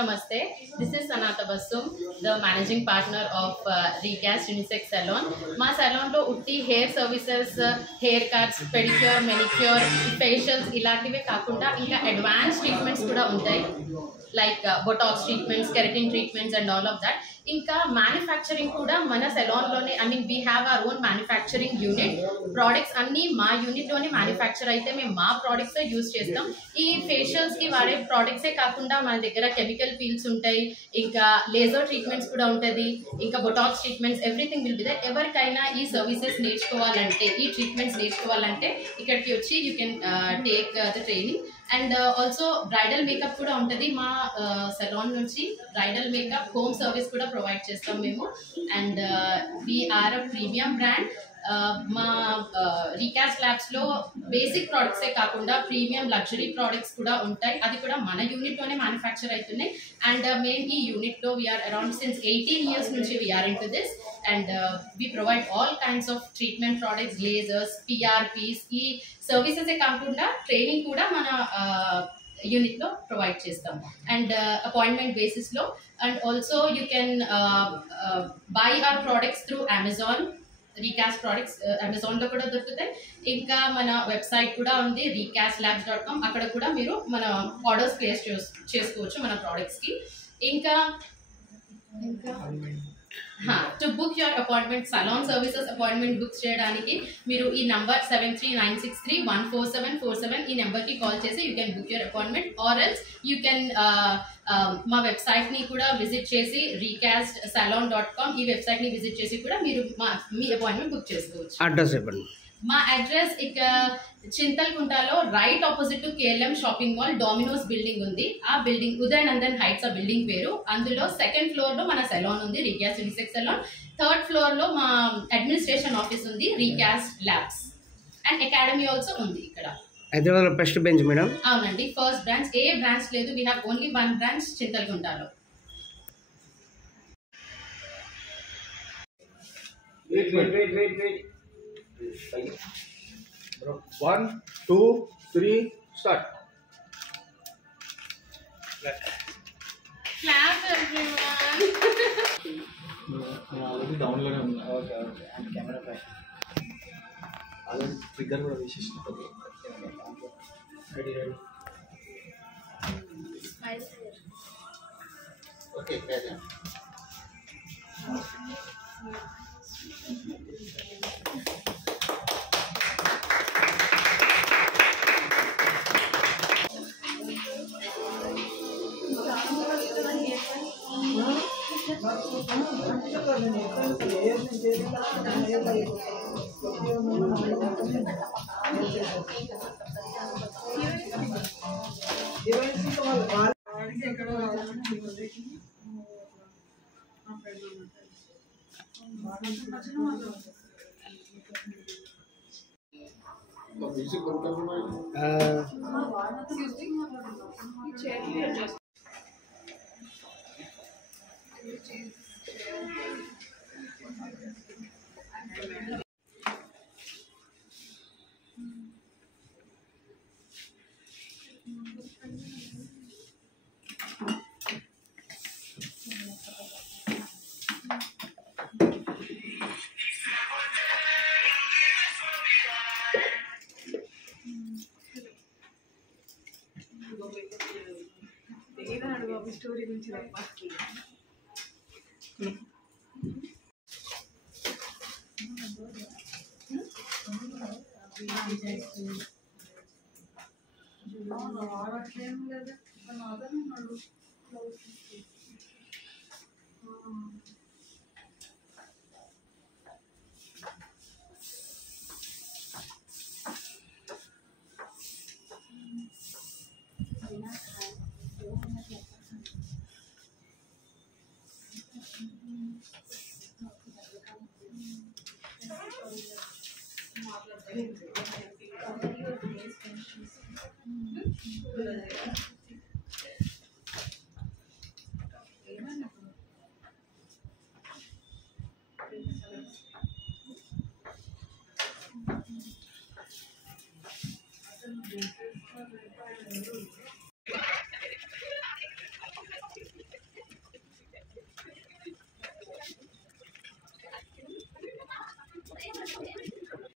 Namaste. This is Sanata Basum, the managing partner of Recast Unisex Salon. My salon lo utti hair services, haircuts, pedicure, manicure, facials ఇలాంటివే కాకుండా ఇంకా advance treatments కూడా ఉంటాయి. Like botox treatments, keratin treatments and all of that. ఇంకా manufacturing కూడా మన సెలాన్లోనే we have our own manufacturing unit. Products అన్నీ మా యూనిట్లోనే మ్యానుఫ్యాక్చర్ అయితే మేము మా ప్రోడక్ట్సే యూజ్ చేస్తాం. ఈ ఫేషియల్స్కి వాడే ప్రోడక్ట్సే కాకుండా మన దగ్గర కెమికల్ పీల్స్ ఉంటాయి, ఇంకా లేజర్ ట్రీట్మెంట్స్ కూడా ఉంటుంది, ఇంకా botox treatments, everything will be there. ఎవరికైనా ఈ సర్వీసెస్ నేర్చుకోవాలంటే, ఈ ట్రీట్మెంట్స్ నేర్చుకోవాలంటే ఇక్కడికి వచ్చి you can take the training. And also bridal makeup కూడా ఉంటుంది. మా సెలాన్ నుంచి బ్రైడల్ మేకప్ హోమ్ సర్వీస్ కూడా ప్రొవైడ్ చేస్తాం మేము. And we are a premium brand. మా రీకాస్ట్ ల్యాబ్స్లో బేసిక్ ప్రోడక్ట్సే కాకుండా ప్రీమియం లగ్జరీ ప్రోడక్ట్స్ కూడా ఉంటాయి. అది కూడా మన యూనిట్లోనే మ్యానుఫ్యాక్చర్ అవుతున్నాయి. అండ్ మేము ఈ యూనిట్లో వీఆర్ అరౌండ్ సిన్స్ 18 years నుంచి we're into this. And we provide all kinds of treatment products, lasers, PRPs. ఈ సర్వీసెసే కాకుండా ట్రైనింగ్ కూడా మన యూనిట్లో ప్రొవైడ్ చేస్తాం. అండ్ అపాయింట్మెంట్ బేసిస్లో. And also you can buy our products through Amazon. Recast products అమెజాన్లో కూడా దొరుకుతాయి. ఇంకా మన వెబ్సైట్ కూడా ఉంది, recastlabs.com. అక్కడ కూడా మీరు మన ఆర్డర్స్ ప్లేస్ చేసుకోవచ్చు మన ప్రోడక్ట్స్కి. ఇంకా to book your appointment, salon services appointment book చేయడానికి మీరు ఈ నంబర్ 7396314747 ఈ నెంబర్కి కాల్ చేసి you can book your appointment. Or else you can మా వెబ్సైట్ని కూడా విజిట్ చేసి recastsalon.com ఈ వెబ్సైట్ని విజిట్ చేసి కూడా మీరు మీ అపాయింట్మెంట్ బుక్ చేసుకోవచ్చు. అడ్రస్ చెప్పండి. మా అడ్రస్ ఇక చింతల్కుంటలో right opposite to KLM shopping mall Domino's building ఉంది. ఆ బిల్డింగ్ ఉదయనందన్ హైట్స్ ఆ బిల్డింగ్ పేరు. అందులో 2nd floorలో మన సెలాన్ ఉంది, రీకాస్ట్ యూనిసెక్స్ సెలాన్. 3rd floorలో మా అడ్మినిస్ట్రేషన్ ఆఫీస్ ఉంది, recast labs. And academy also ఉంది ఇక్కడ. హైదరాబాద్లో ఫస్ట్ బ్రాంచ్ మేడం? అవునండి, ఫస్ట్ బ్రాంచ్. ఏ బ్రాంచ్ లేదు, we have only 1 branch చింతల్కుంటలో. Bro, 1, 2, 3, start. Clap everyone. Already down lo unna. Okay. And camera flash. Already trigger kuda వేసేసిన. Ready. Okay, carry on. Story గురించి